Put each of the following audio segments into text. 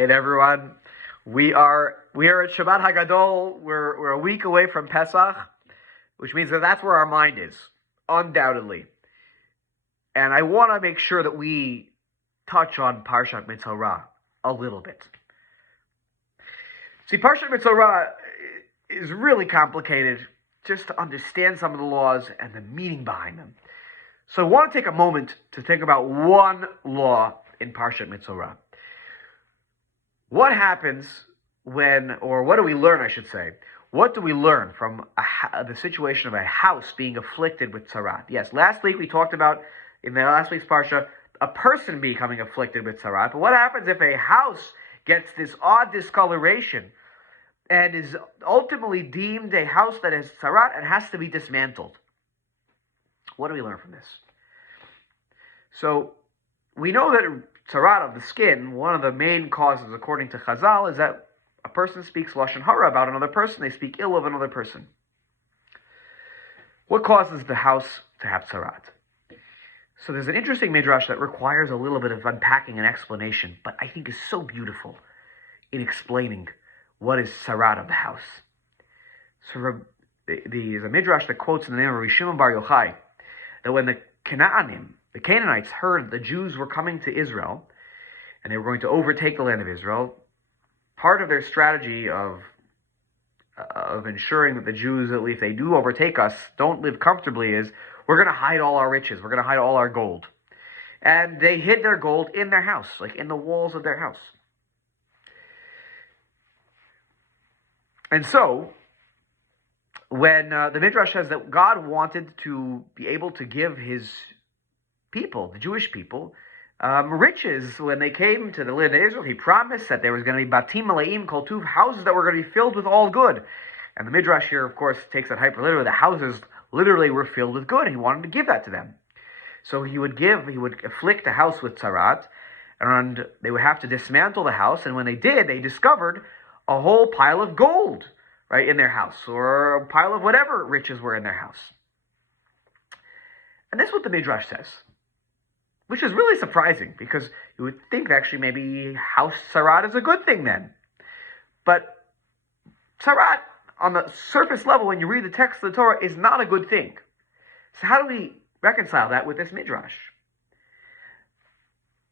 Hey there, everyone. We are at Shabbat Hagadol. We're a week away from Pesach, which means that's where our mind is, undoubtedly. And I want to make sure that we touch on Parshat Metzora a little bit. See, Parshat Metzora is really complicated just to understand some of the laws and the meaning behind them. So I want to take a moment to think about one law in Parshat Metzora. What happens when, or what do we learn, I should say? What do we learn from the situation of a house being afflicted with tzarat? Yes, last week we talked about, in the last week's Parsha, a person becoming afflicted with tzarat. But what happens if a house gets this odd discoloration and is ultimately deemed a house that has tzarat and has to be dismantled? What do we learn from this? So, we know that tzarat of the skin, one of the main causes, according to Chazal, is that a person speaks lashon hara about another person. They speak ill of another person. What causes the house to have tzarat? So there's an interesting midrash that requires a little bit of unpacking and explanation, but I think is so beautiful in explaining what is tzarat of the house. So there's a midrash that quotes in the name of Rishimon Bar Yochai that when the Canaanites heard the Jews were coming to Israel, and they were going to overtake the land of Israel, part of their strategy of ensuring that the Jews, at least if they do overtake us, don't live comfortably, is we're going to hide all our riches, we're going to hide all our gold. And they hid their gold in their house, like in the walls of their house. And so, when the Midrash says that God wanted to be able to give his people, the Jewish people, riches when they came to the land of Israel, he promised that there was going to be batim maleim kol tuv, houses that were going to be filled with all good. And the Midrash here, of course, takes that hyper literally. The houses literally were filled with good, and he wanted to give that to them. So he would afflict the house with tzarat, and they would have to dismantle the house, and when they did, they discovered a whole pile of gold, right, in their house, or a pile of whatever riches were in their house. And that's what the Midrash says, which is really surprising, because you would think that actually maybe house tzarat is a good thing then. But tzarat, on the surface level, when you read the text of the Torah, is not a good thing. So how do we reconcile that with this Midrash?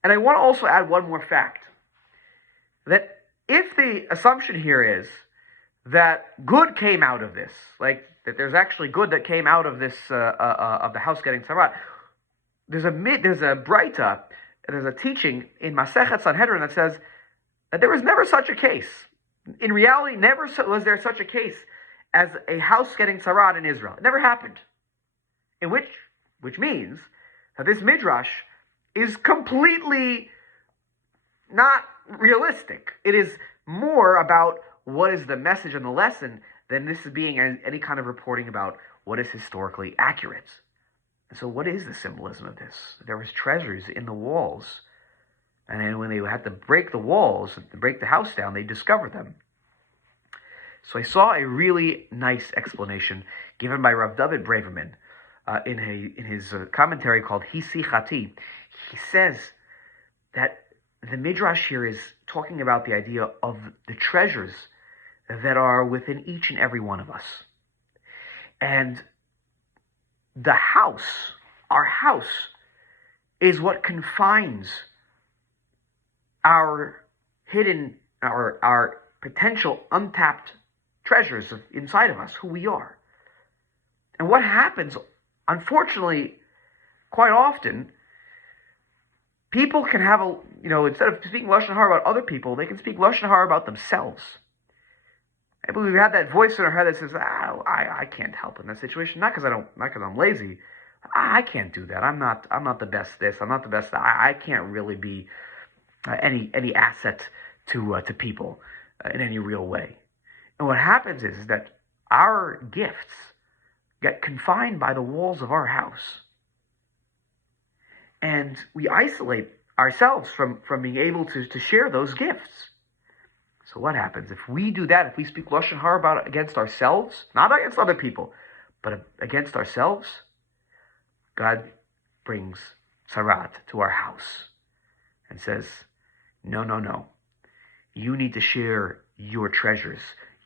And I want to also add one more fact, that if the assumption here is that good came out of this, like that there's actually good that came out of this, of the house getting tzarat, there's a breita, there's a teaching in Masechet Sanhedrin that says that there was never such a case. In reality, never was there such a case as a house getting tzarat in Israel. It never happened. In which means that this midrash is completely not realistic. It is more about what is the message and the lesson than this being any kind of reporting about what is historically accurate. And so what is the symbolism of this? There was treasures in the walls. And then when they had to break the walls, to break the house down, they discovered them. So I saw a really nice explanation given by Rav David Braverman in his commentary called Hisi Chati. He says that the Midrash here is talking about the idea of the treasures that are within each and every one of us. And the house, our house, is what confines our hidden, our potential untapped treasures inside of us, who we are. And what happens, unfortunately, quite often, people can have instead of speaking lashon hara about other people, they can speak lashon hara about themselves. I believe we have that voice in our head that says, I can't help in that situation. Not because I'm lazy. I can't do that. I'm not the best this. I'm not the best that. I can't really be any asset to people in any real way. And what happens is that our gifts get confined by the walls of our house. And we isolate ourselves from being able to share those gifts. So what happens if we do that? If we speak lashon hara against ourselves, not against other people, but against ourselves, God brings tzarat to our house and says, no. You need to share your treasures,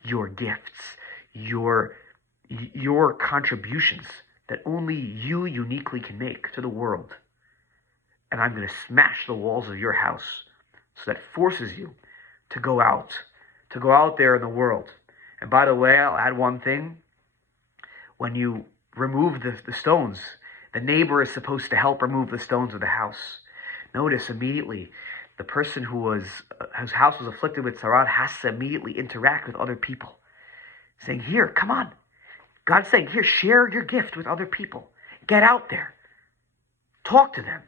your gifts, your contributions that only you uniquely can make to the world. And I'm going to smash the walls of your house so that forces you to go out there in the world. And by the way, I'll add one thing. When you remove the stones, the neighbor is supposed to help remove the stones of the house. Notice immediately, the person whose house was afflicted with tzara'at has to immediately interact with other people, saying, here, come on. God's saying, here, share your gift with other people. Get out there. Talk to them.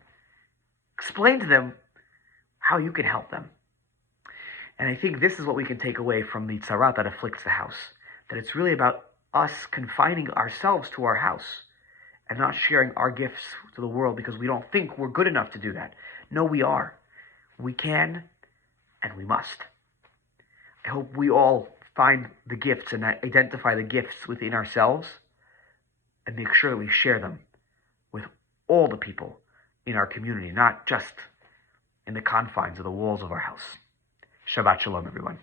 Explain to them how you can help them. And I think this is what we can take away from the tzara'at that afflicts the house. That it's really about us confining ourselves to our house and not sharing our gifts to the world because we don't think we're good enough to do that. No, we are. We can and we must. I hope we all find the gifts and identify the gifts within ourselves and make sure that we share them with all the people in our community, not just in the confines of the walls of our house. Shabbat Shalom, everyone.